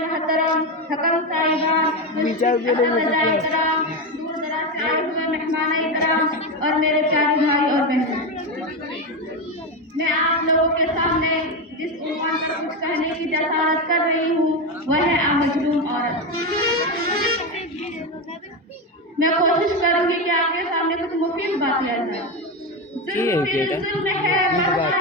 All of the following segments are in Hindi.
महतरम हकम साहिबान, दूर दराज से आए हुए मेहमान इकराम और मेरे प्यारे भाई और बहन, मैं आप लोगों के सामने जिस उन्वान पर कुछ कहने की जसारत कर रही हूँ वह है मजलूम औरत। मैं कोशिश करूंगी कि आपके सामने कुछ मुफीद बात ले जाए। जुल्म है बढ़ता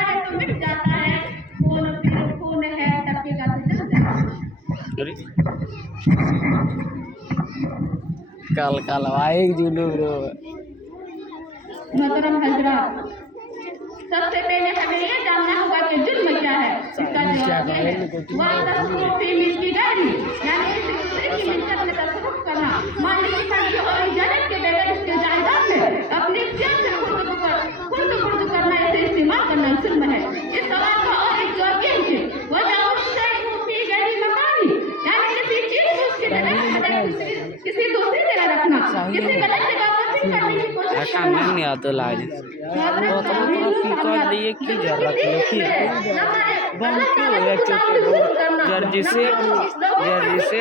है तो मिट जाता है, खून है टपकेगा तो जल जाता है। कल कल वाइक जुलू ब्रो। मोहतरम हजरात, सबसे पहले हमें ये जानना होगा कि जुल्म क्या है। इसका जवाब है यानी किसी दूसरे की मिल्कियत में तसर्रुफ करना, मालिक की मर्जी और इजाजत के बगैर उसके जायदाद में अपनी इख्तियार से खुर्द करना, इसे इस्तेमाल करना जुल्म है। इस सवाल का और एक जवाब ये है वह यानी किसी चीज को उसकी जगह किसी दूसरी जगह रखना, किसी गलत जगह पर करने की कोशिश करना। नहीं आता लाज वो तो कर दिए की जरूरत है कि बम क्यों है जर्जी से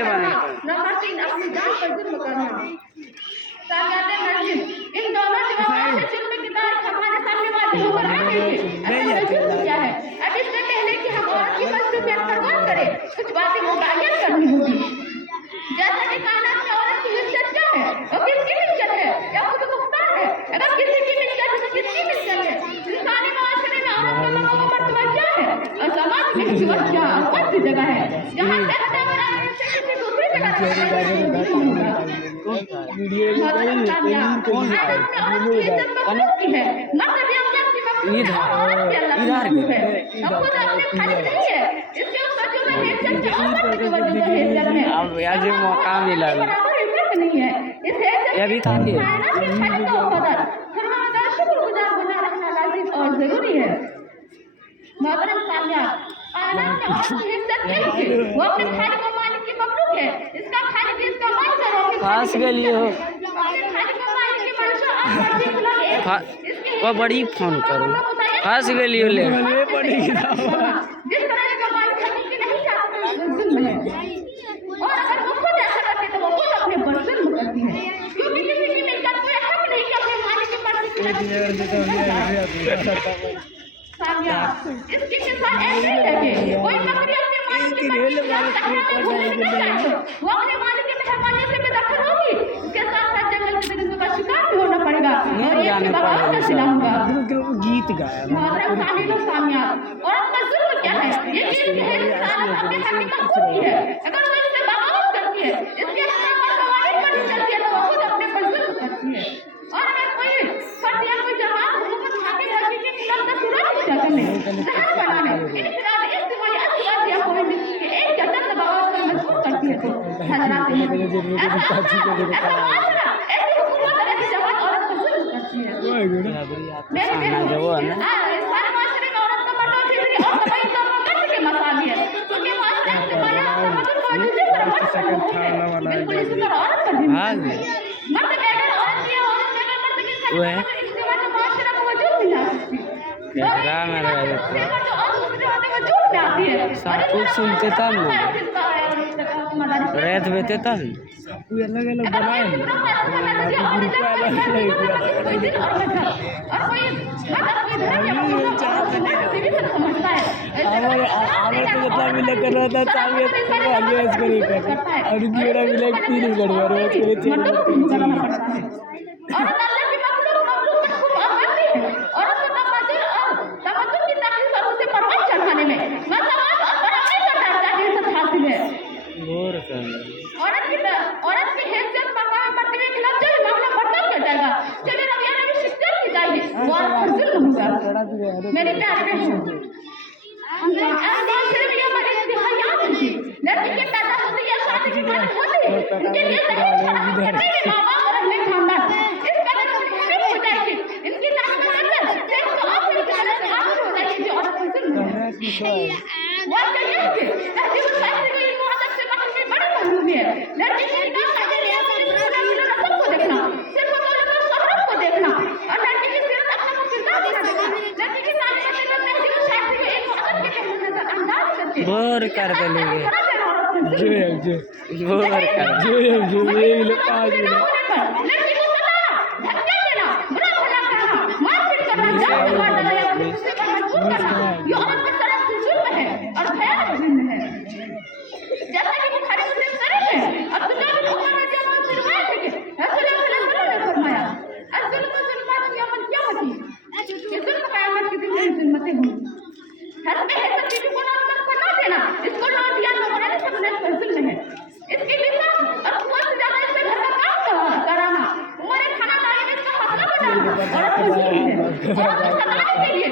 बना नंबर 3 अपनी जान पर जुल्म करना। सागाते मस्जिद इन दोनों जवाबों से जुल्म की तारीफ हमारे सामने वाजिब हो रहा है। जुल्म क्या है? अब इससे पहले कि हम औरत की मसलूबियत पर गौर करें कुछ बातें मुतय्यन करनी होगी। जैसा कि कायनात में औरत की इज्जत क्या है, वो किसकी मिल्कियत है या खुद मुख्तार है? अगर किसी की मिल्कियत है तो किसकी मिल्कियत है? इंसानी माशरे में औरत का मकाम मर्तबा क्या है और समाज में इसकी क्या कौन सी जगह है जहाँ से हटा बराबर से किसी दूसरी जगह रखना है। मगर ये अल्लाह की मखलूक है, औरत भी अल्लाह की मखलूक है। अब खुद अपने खालिक नहीं है, इसके ऊपर जो हैसियत है औरत की वजह से हैसियत है। अब यार जो मौका मिला नहीं है इस हैसियत ये भी था कि शुक्रगुजार बना रखना लाजिम और जरूरी है। मोहतरम सामिया, कायनात में औरत की इज्जत क्या है? वो अपने खालिक और मालिक की मखलूक है। इसका खालिक इसका मालिक है। फांस के लिए हो वो बड़ी फोन करो फांस के लिए ले जिस तरह का मालिक हकीकी नहीं चाहता जुल्म है, और अगर वो खुद ऐसा करते तो वो खुद अपने पर जुल्म करती है, क्योंकि किसी की मिल्कियत कोई हक नहीं कि अपने मालिक की मर्जी की सामिया, इसकी मिसाल ऐसी है कि कोई बकरी अपने मालिक की मर्जी के साथ वो अपने मालिक की मेहरबानी से बेदखल होगी, उसके साथ साथ जंगल के परिंदों का शिकार भी होना पड़ेगा और एक बगावत का शिकार होगा। गीत गाया मोहतरम सामिया, औरत का जुल्म क्या है? ये चीज है इंसान अपने हक की मखलूक है। अगर वो इससे बगावत करती है, इसके हक पर कवायद पर चलती है तो वो खुद अपने पर जुल्म करती है। और अगर कोई फर्द या कोई जमात हुकूमत हाकिम हकीम के खिलाफ का सुराग करने, जहर बनाने, इनफिराद इज्तिमाई असवाद या कोई मिलती है एक या चंद बगावत पर मजबूर करती है तो हजरात ऐसी हुकूमत और ऐसी जमात औरत पर जुल्म करती है। मेरे सारे माशरे में औरत का मर्द फिक्री और तबाही का मकसद के मसाले हैं, क्योंकि माशरे में तबाही और तमद्दुन को जिस तरह मर्द पर बिल्कुल इसी तरह औरत पर भी मर्द बगैर औरत की औरत बगैर मर्द की इस्तेमाल तो माशरा को वजूद नहीं आ सकती। सब कुछ सुनते तब ना रेत बेते तब अलग अलग बनाए औरत की हैसियत मकाम मर्तबे के खिलाफ जो मामला बर्ताव किया जाएगा, चले रवियाना में शिद्दत की जाएगी, वो औरत पर जुल्म होगा। मेरे प्यारे बहनों, सिर्फ ये हमारी हयात थी, लड़की के पैदा होते या शादी की बात होती है, उनके लिए सही फराहम करने में माँ बाप और अपने खानदान इस कदर मुतहरिक हो जाएगी, इनकी ताकत अंदर से इसको आखिर की तरह हासिल हो जाएगी जो औरत पर जुल्म है। वो चाहिए कि तहजीब फैसले को इल्म अदब से महसूस बड़ी महसूस है। लड़की की निकाह का रस्म को देखना, सिर्फ शोहरत को देखना और लड़की की सीरत अपना किरदार देखना, लड़की की तालीम तहजीब फैसले को इल्म अदब के बोर कर देंगे बोर कर ये औरत का तरफ से जुल्म है और भयानक जुल्म है। जैसा कि बुखारी मुस्लिम शरीफ है, अब्दुल्लाह बिन उमर रज़ियल्लाहु अन्हु से रिवायत है कि रसूलुल्लाह सल्लल्लाहु अलैहि वसल्लम ने फरमाया, अज़्ज़ुल्मु ज़ुल्मातुन यौमल क़ियामती, ये जुल्म क़यामत के दिन में ज़ुल्मतें होंगी। हस्बे है सब चीज़ों को ना देना, इसको ना दिया तो बड़ा सब ने पर जुल्म है। इसकी लिफा और कुआं से ज़्यादा इससे घर का काम कराना, उम्र खानादारी में इसका मसला बनाना और जुल्म है। और सताने के लिए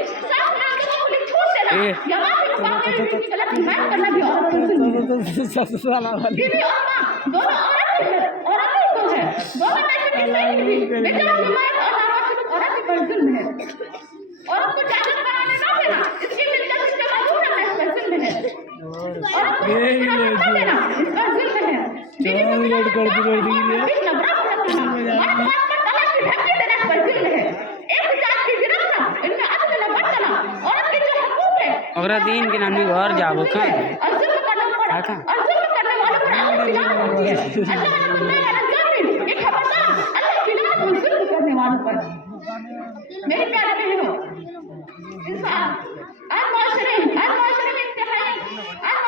या माँ के सामने की गलत हिमायत करना भी औरत का जुल्म है। बीवी और माँ दोनों औरत ही तो है, दोनों में से किसी की भी बेजान हिमायत और नाराज़गी औरत ही पर जुल्म है। औरत को जायज़ कराने ना देना, इसकी दिलचस्पी से मजबूर रहना इसका जुल्म है। औरत को ना देना इसका जुल्म है। बीवी को बिना नबरत रखना, मर्द बात पर तलाक की धमकी देना इसका जुल्म है। एक जात की गिरफ्त इनमें अदल न बरतना, औरत के जो हकूक है और दिन के नाम घर जाबो और जुल्म करने वालों पर अल्लाह की लानत होती है। अल्लाह ने बताया ना जामिन, एक खबरदार अल्लाह की लानत हो जुल्म करने वालों पर। मेरे प्यारे बहनों, इंसान आज माशरे में इंतहाई आज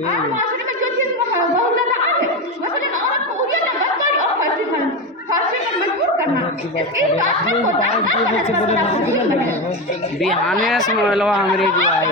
माशरे में जो चीज़ बहुत ज़्यादा आम है, मसलन औरत को उड़िया न बदकारी और फांसी पर मजबूर करना, इसके आखिर को दाग है। बिहाने से मोहल्ला हमारे जो आए